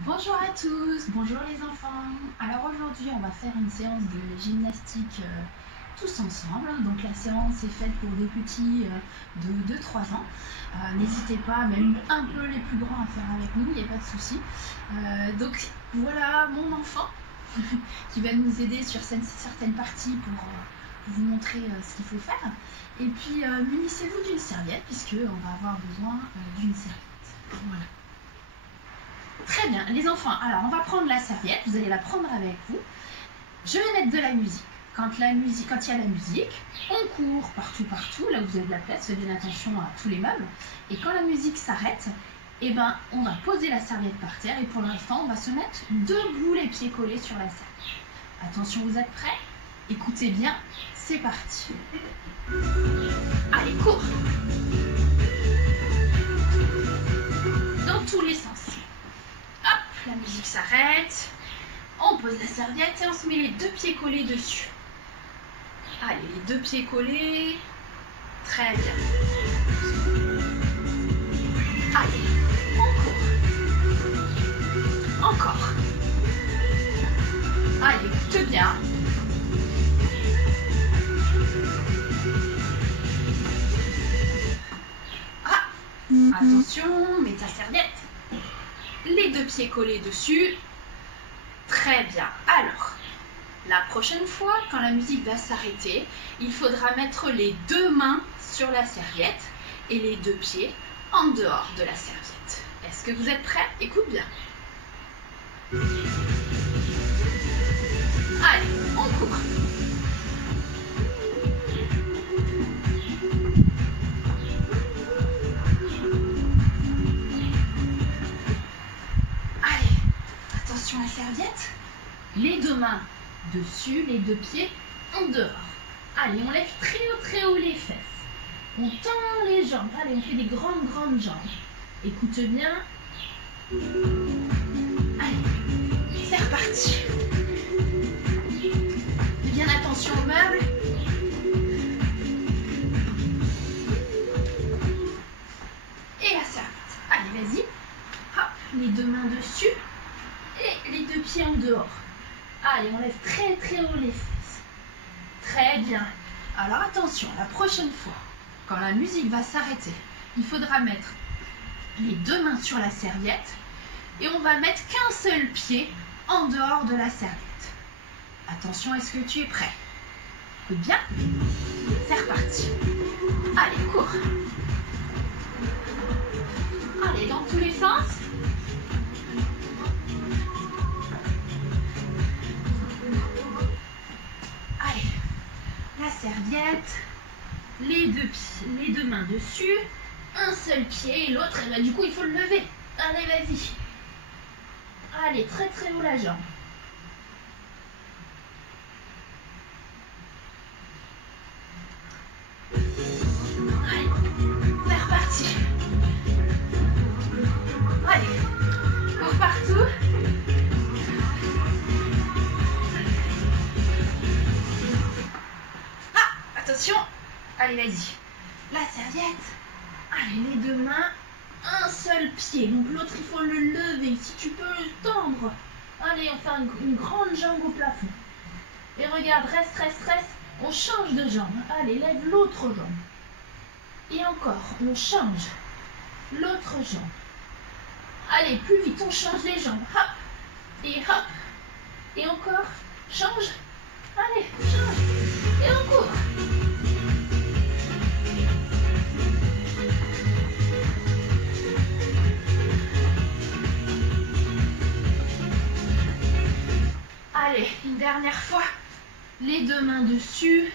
Bonjour à tous, bonjour les enfants. Alors aujourd'hui on va faire une séance de gymnastique tous ensemble. Donc la séance est faite pour des petits de 2-3 ans. N'hésitez pas, même un peu les plus grands à faire avec nous, il n'y a pas de souci. Donc voilà mon enfant qui va nous aider sur certaines parties pour vous montrer ce qu'il faut faire. Et puis munissez-vous d'une serviette puisque on va avoir besoin d'une serviette. Voilà. Très bien, les enfants, alors on va prendre la serviette, vous allez la prendre avec vous. Je vais mettre de la musique. Quand il y a la musique, on court partout, là où vous avez de la place, faites bien attention à tous les meubles. Et quand la musique s'arrête, eh ben, on va poser la serviette par terre et pour l'instant, on va se mettre debout, les pieds collés sur la serviette. Attention, vous êtes prêts? Écoutez bien, c'est parti. Allez, cours! Dans tous les sens. La musique s'arrête, on pose la serviette et on se met les deux pieds collés dessus. Allez, les deux pieds collés, très bien. Allez, on court. Encore. Allez, écoute bien. Ah, attention, mets ta serviette. Les deux pieds collés dessus. Très bien. Alors, la prochaine fois, quand la musique va s'arrêter, il faudra mettre les deux mains sur la serviette et les deux pieds en dehors de la serviette. Est-ce que vous êtes prêts? Écoute bien. Allez, on court. La serviette, les deux mains dessus, les deux pieds en dehors. Allez, on lève très haut les fesses. On tend les jambes. Allez, on fait des grandes jambes. Écoute bien. Allez, c'est reparti. Fais bien attention aux meubles. Et la serviette. Allez, vas-y. Hop, les deux mains dessus. Et les deux pieds en dehors. Allez, on lève très haut les fesses. Très bien. Alors attention, la prochaine fois, quand la musique va s'arrêter, il faudra mettre les deux mains sur la serviette et on va mettre qu'un seul pied en dehors de la serviette. Attention, est-ce que tu es prêt? Écoute bien. C'est reparti. Allez, cours. Allez, dans tous les sens. La serviette, les deux mains dessus, un seul pied et l'autre, et ben, du coup il faut le lever. Allez, vas-y. Allez, très haut la jambe. Allez, c'est reparti. Allez, cours partout. Attention, allez vas-y, la serviette, allez les deux mains, un seul pied, donc l'autre il faut le lever, si tu peux le tendre, allez on fait une grande jambe au plafond, et regarde, reste, on change de jambe, allez lève l'autre jambe, et encore, on change l'autre jambe, allez plus vite, on change les jambes, hop, et encore, change, allez, change, et on court. Allez, une dernière fois, les deux mains dessus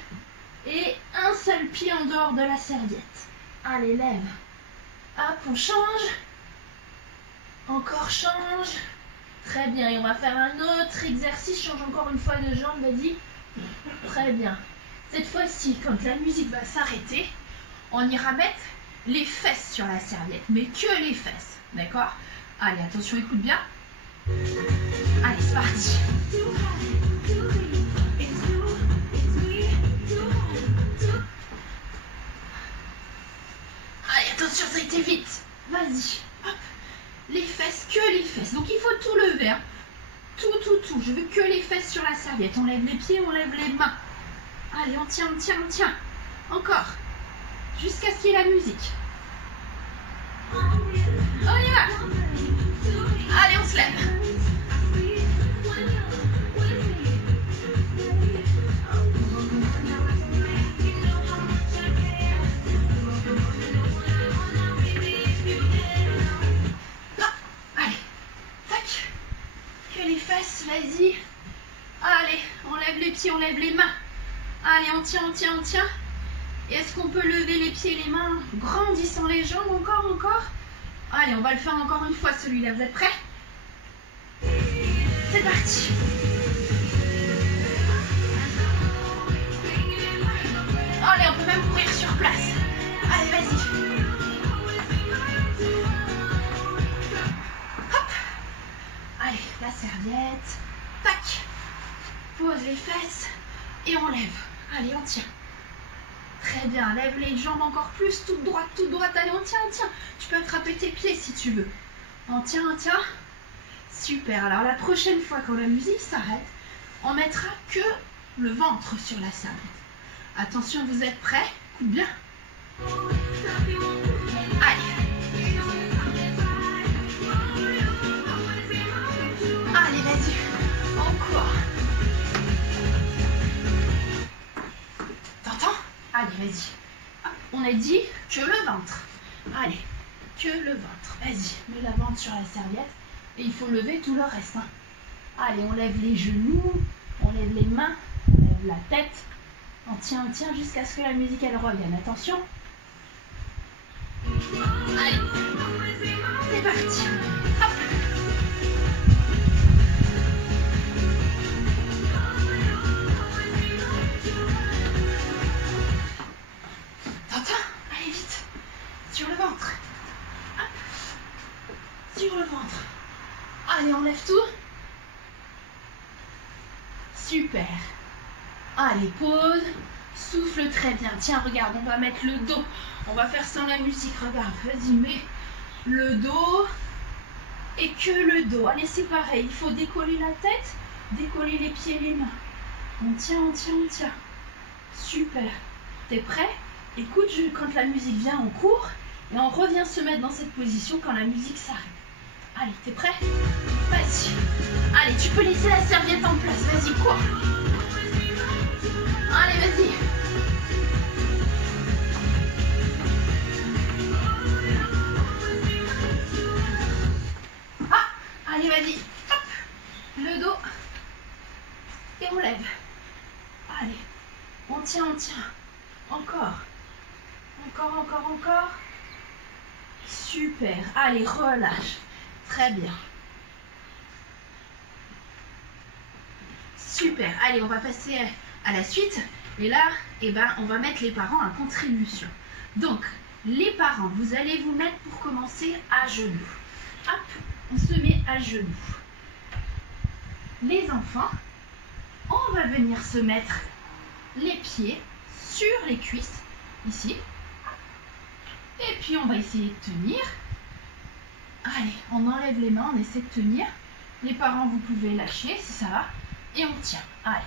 et un seul pied en dehors de la serviette. Allez, lève. Hop, on change. Encore change. Très bien, et on va faire un autre exercice. Change encore une fois de jambe, vas-y. Très bien. Cette fois-ci, quand la musique va s'arrêter, on ira mettre les fesses sur la serviette, mais que les fesses, d'accord? Allez, attention, écoute bien. Allez, c'est parti. Allez, attention, ça a été vite. Vas-y. Hop. Les fesses, que les fesses. Donc il faut tout fesses sur la serviette. On lève les pieds, on lève les mains. Allez, on tient, on tient, on tient. Encore. Jusqu'à ce qu'il y ait la musique. On y va. Allez, on se lève. Vas-y. Allez, on lève les pieds, on lève les mains. Allez, on tient, on tient, on tient. Et est-ce qu'on peut lever les pieds et les mains, grandissant les jambes, encore, encore? Allez, on va le faire encore une fois, celui-là. Vous êtes prêts? C'est parti. Allez, on peut même courir sur place. Allez, vas-y. Hop. Allez, la serviette. Tac. Pose les fesses et on lève. Allez, on tient. Très bien, lève les jambes encore plus, toute droite, toute droite. Allez, on tient, on tient. Tu peux attraper tes pieds si tu veux. On tient, on tient. Super. Alors la prochaine fois quand la musique s'arrête, on mettra que le ventre sur la serviette. Attention, vous êtes prêts? Écoute bien. Allez. Allez, vas-y. Encore. T'entends? Allez, vas-y. On a dit que le ventre. Allez, que le ventre. Vas-y, mets la ventre sur la serviette. Et il faut lever tout le reste. Hein. Allez, on lève les genoux, on lève les mains, on lève la tête. On tient jusqu'à ce que la musique elle revienne. Attention. Allez, c'est parti. Hop. T'entends? Allez, vite. Sur le ventre. Hop. Sur le ventre. Allez, on lève tout. Super. Allez, pause. Souffle très bien. Tiens, regarde, on va mettre le dos. On va faire sans la musique. Regarde, vas-y, mets le dos. Et que le dos. Allez, c'est pareil. Il faut décoller la tête, décoller les pieds et les mains. On tient, on tient, on tient. Super. T'es prêt? Écoute, quand la musique vient, on court. Et on revient se mettre dans cette position quand la musique s'arrête. Allez, t'es prêt? Vas-y. Allez, tu peux laisser la serviette en place. Vas-y, cours. Allez, vas-y. Ah, allez, vas-y. Hop. Le dos. Et on lève. Allez. On tient, on tient. Encore. Encore, encore, encore. Super. Allez, relâche. Très bien. Super. Allez, on va passer à la suite. Et là, on va mettre les parents à contribution. Donc, les parents, vous allez vous mettre pour commencer à genoux. Hop, on se met à genoux. Les enfants, on va venir se mettre les pieds sur les cuisses, ici. Et puis, on va essayer de tenir. Allez, on enlève les mains, on essaie de tenir. Les parents, vous pouvez lâcher si ça va. Et on tient. Allez.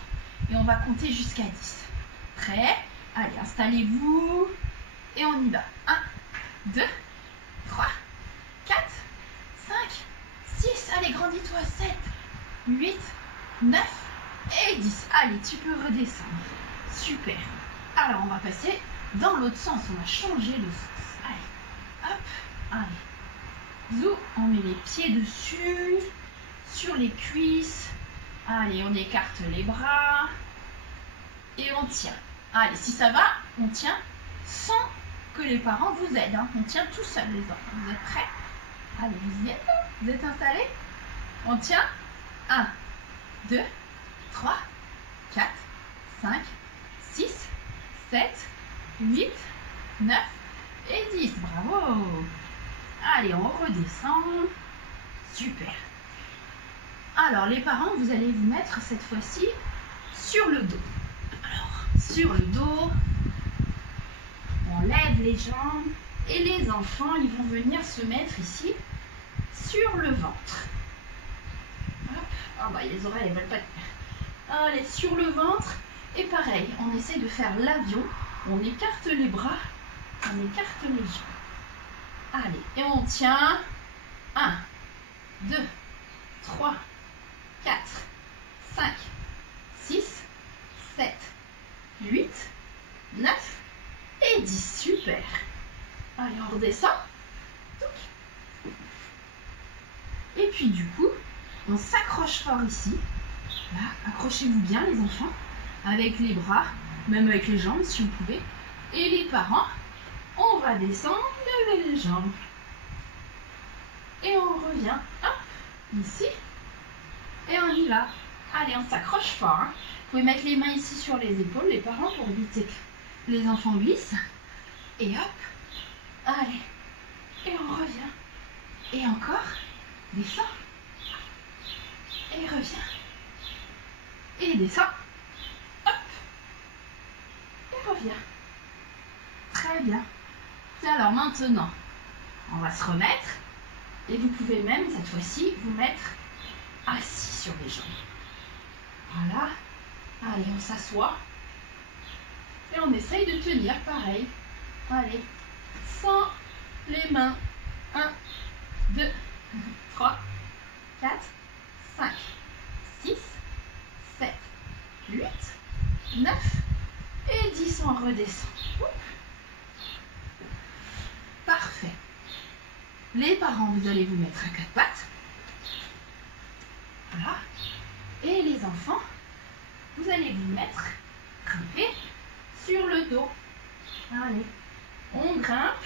Et on va compter jusqu'à 10. Prêt? Allez, installez-vous. Et on y va. 1, 2, 3, 4, 5, 6. Allez, grandis-toi. 7, 8, 9 et 10. Allez, tu peux redescendre. Super. Alors, on va passer dans l'autre sens. On va changer de sens. Allez. Hop. Allez. Zou, on met les pieds dessus, sur les cuisses. Allez, on écarte les bras et on tient. Allez, si ça va, on tient sans que les parents vous aident. Hein. On tient tout seul, les enfants. Vous êtes prêts? Allez, vous y êtes? Vous êtes installés? On tient. 1, 2, 3, 4, 5, 6, 7, 8, 9 et 10. Bravo! Allez, on redescend. Super. Alors, les parents, vous allez vous mettre cette fois-ci sur le dos. Alors, sur le dos, on lève les jambes et les enfants, ils vont venir se mettre ici sur le ventre. Hop. Oh bah, les oreilles, elles veulent pas tenir. Allez, sur le ventre. Et pareil, on essaye de faire l'avion. On écarte les bras, on écarte les jambes. Allez, et on tient. 1, 2, 3, 4, 5, 6, 7, 8, 9 et 10. Super. Allez, on redescend. Et puis du coup, on s'accroche fort ici. Là, accrochez-vous bien les enfants, avec les bras, même avec les jambes si vous pouvez. Et les parents, on va descendre, lever les jambes. Et on revient, hop, ici. Et on y va. Allez, on s'accroche fort. Hein. Vous pouvez mettre les mains ici sur les épaules, les parents, pour éviter que les enfants glissent. Et hop, allez. Et on revient. Et encore, descend. Et revient. Et descend. Hop. Et revient. Très bien. Alors maintenant, on va se remettre. Et vous pouvez même, cette fois-ci, vous mettre assis sur les jambes. Voilà. Allez, on s'assoit. Et on essaye de tenir pareil. Allez. Sans les mains. 1, 2, 3, 4, 5, 6, 7, 8, 9 et 10. On redescend. Parfait. Les parents, vous allez vous mettre à 4 pattes. Voilà. Et les enfants, vous allez vous mettre grimpés sur le dos. Allez. On grimpe.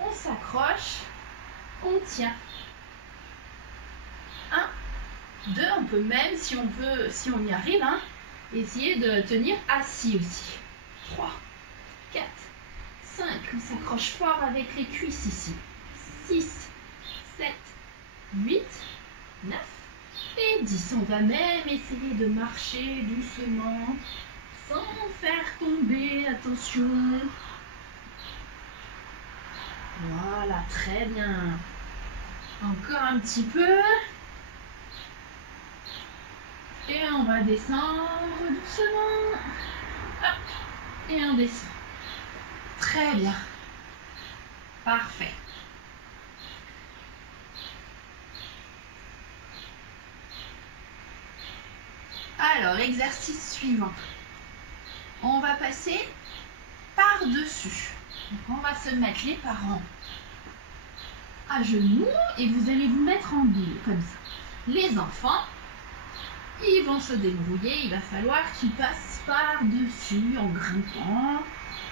On s'accroche. On tient. 1, 2, on peut même, si on veut, si on y arrive, hein, essayer de tenir assis aussi. 3, 4, 5, on s'accroche fort avec les cuisses ici. 6, 7, 8, 9 et 10. On va même essayer de marcher doucement, sans faire tomber, attention. Voilà, très bien. Encore un petit peu. Et on va descendre doucement. Hop. Et on descend. Très bien. Parfait. Alors, l'exercice suivant. On va passer par-dessus. On va se mettre les parents à genoux et vous allez vous mettre en boule, comme ça. Les enfants, ils vont se débrouiller. Il va falloir qu'ils passent par-dessus en grimpant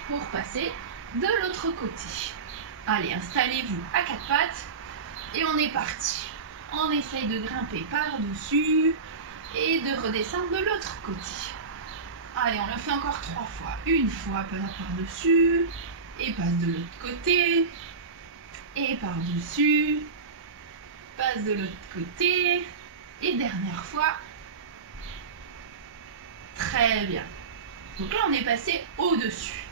pour passer de l'autre côté. Allez, installez-vous à 4 pattes et on est parti. On essaye de grimper par-dessus et de redescendre de l'autre côté. Allez, on le fait encore 3 fois. Une fois par-dessus et passe de l'autre côté. Et par-dessus, passe de l'autre côté. Et dernière fois. Très bien. Donc là, on est passé au-dessus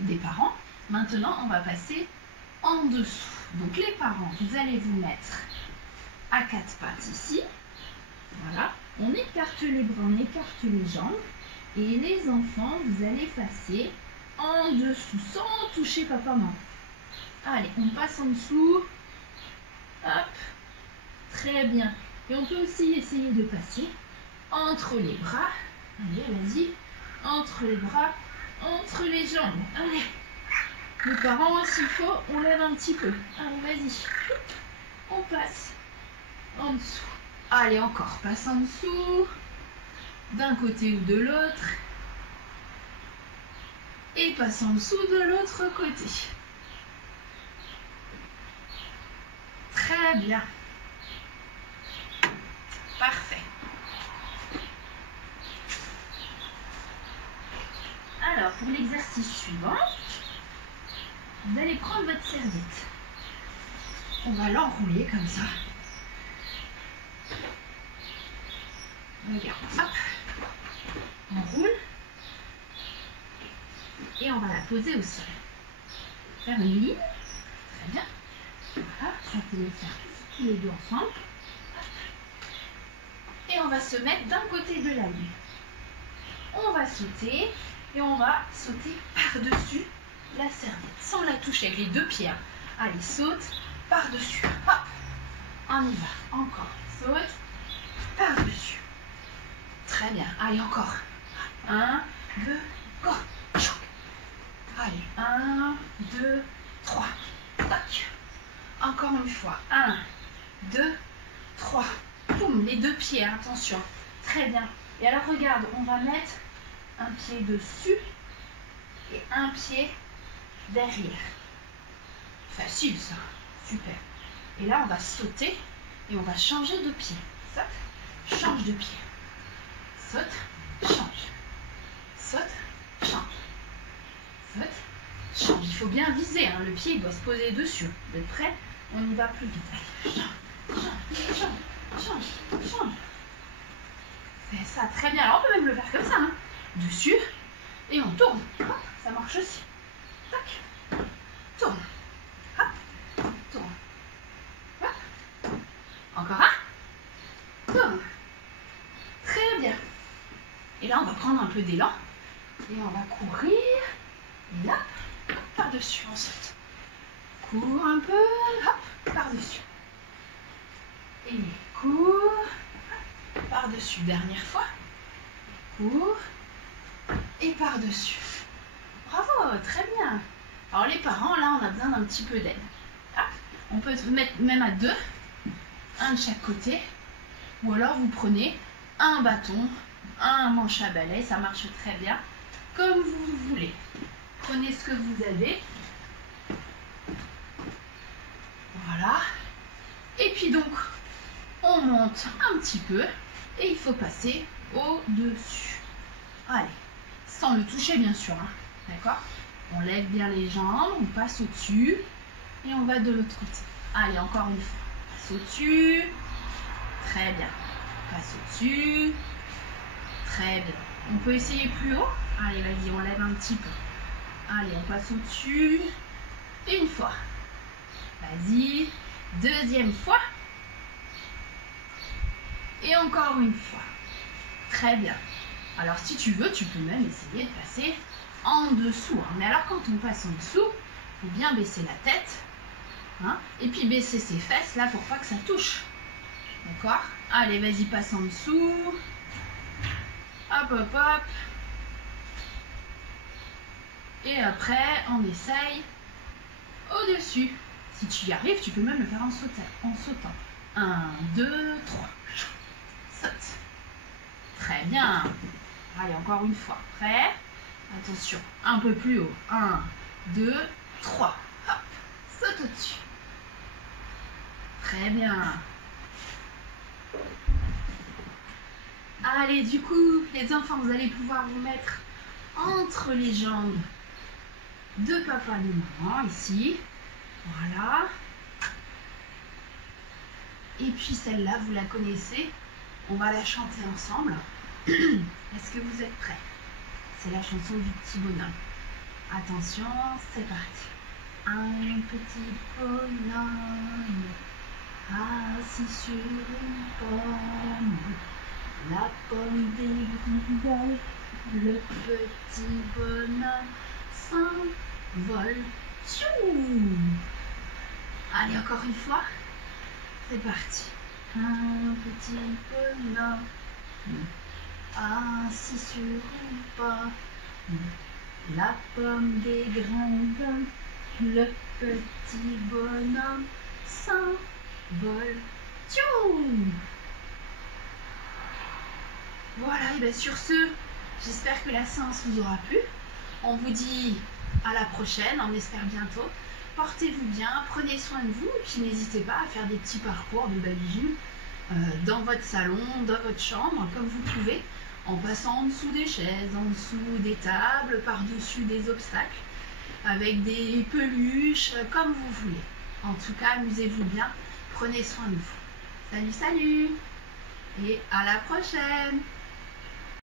des parents. Maintenant, on va passer en dessous. Donc les parents, vous allez vous mettre à 4 pattes ici. Voilà. On écarte les bras, on écarte les jambes. Et les enfants, vous allez passer en dessous, sans toucher papa-maman. Allez, on passe en dessous. Hop. Très bien. Et on peut aussi essayer de passer entre les bras. Allez, vas-y. Entre les bras, entre les jambes. Allez. Les parents, s'il faut, on lève un petit peu. Allez, vas-y. On passe en dessous. Allez, encore. Passe en dessous. D'un côté ou de l'autre. Et passe en dessous de l'autre côté. Très bien. Parfait. Alors, pour l'exercice suivant, vous allez prendre votre serviette. On va l'enrouler comme ça. Regarde, hop. On roule. Et on va la poser au sol. Faire une ligne. Très bien. Voilà, ça peut le faire tous les deux ensemble. Et on va se mettre d'un côté de la lune. On va sauter et on va sauter par-dessus la serviette, sans la toucher, avec les deux pieds. Allez, saute par-dessus. Hop, on y va. Encore. Saute par-dessus. Très bien. Allez, encore. 1, 2, go. Allez, 1, 2, 3. Tac. Encore une fois. 1, 2, 3. Boum, les deux pieds, attention. Très bien. Et alors, regarde, on va mettre un pied dessus et un pied derrière. Facile, ça. Super. Et là, on va sauter et on va changer de pied. Saute, change de pied. Saute, change. Saute, change. Saute, change. Il faut bien viser, hein. Le pied, il doit se poser dessus. Vous êtes prêts? On y va plus vite. Allez, change, change, change, change. Fais ça très bien. Alors, on peut même le faire comme ça, hein. Dessus, et on tourne. Hop, ça marche aussi. Tac, tourne. Hop, tourne. Hop. Encore un. Tourne. Très bien. Et là, on va prendre un peu d'élan. Et on va courir. Et là, par-dessus, on saute. Cours un peu. Hop, par-dessus. Et cours. Par-dessus. Dernière fois. Cours. Et par-dessus. Bravo, très bien. Alors les parents, là, on a besoin d'un petit peu d'aide. On peut se mettre même à deux, un de chaque côté, ou alors vous prenez un bâton, un manche à balai, ça marche très bien, comme vous voulez. Prenez ce que vous avez. Voilà. Et puis donc, on monte un petit peu, et il faut passer au-dessus. Allez. Sans le toucher, bien sûr. Hein. D'accord? On lève bien les jambes, on passe au-dessus et on va de l'autre côté. Allez, encore une fois. Passe au-dessus. Très bien. Passe au-dessus. Très bien. On peut essayer plus haut. Allez, vas-y, on lève un petit peu. Allez, on passe au-dessus. Une fois. Vas-y. Deuxième fois. Et encore une fois. Très bien. Alors, si tu veux, tu peux même essayer de passer en dessous. Hein. Mais alors, quand on passe en dessous, il faut bien baisser la tête. Hein, et puis baisser ses fesses, là, pour pas que ça touche. D'accord? Allez, vas-y, passe en dessous. Hop, hop, hop. Et après, on essaye au-dessus. Si tu y arrives, tu peux même le faire en sautant. 1, 2, 3. Saute. Très bien. Allez, encore une fois. Prêt? Attention, un peu plus haut. 1, 2, 3. Hop, saute au-dessus. Très bien. Allez, du coup, les enfants, vous allez pouvoir vous mettre entre les jambes de papa et de maman, ici. Voilà. Et puis celle-là, vous la connaissez. On va la chanter ensemble. Est-ce que vous êtes prêts? C'est la chanson du petit bonhomme. Attention, c'est parti. Un petit bonhomme assis sur une pomme. La pomme dégringole, le petit bonhomme s'envole. Tchou! Allez, encore une fois. C'est parti. Un petit bonhomme assis sur une pomme, la pomme dégringole, le petit bonhomme s'envole. Tchou! Voilà, et bien sur ce, j'espère que la séance vous aura plu. On vous dit à la prochaine, on espère bientôt. Portez-vous bien, prenez soin de vous, et puis n'hésitez pas à faire des petits parcours de baby gym dans votre salon, dans votre chambre, comme vous pouvez, en passant en dessous des chaises, en dessous des tables, par-dessus des obstacles, avec des peluches, comme vous voulez. En tout cas, amusez-vous bien, prenez soin de vous. Salut, salut! Et à la prochaine!